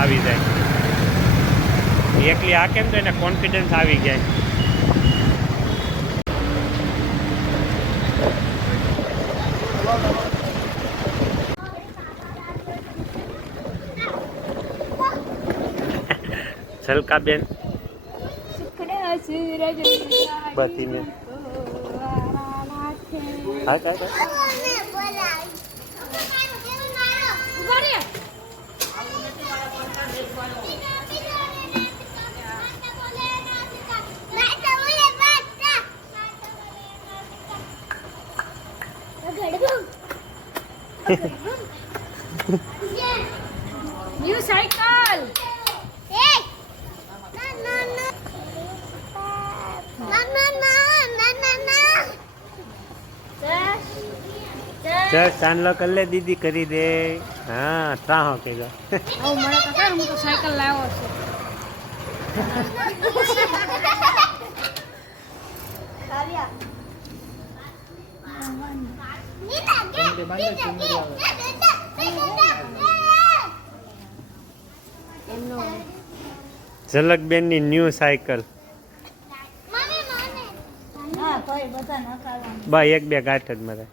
આવી જાય એકલી આ કેમ તો એને કોન્ફિડન્સ આવી જાય છલકા બેન બધી મેં New cycle. Hey. ચલ ચાંદલો કર લે દીદી કરી દે હા ત્રાહો કે જો ઓ મને તો કર હું તો સાયકલ લાવ્યો છું ઝલક બેન ની ન્યૂ સાયકલ બા એક બે ગાંઠ જ મારે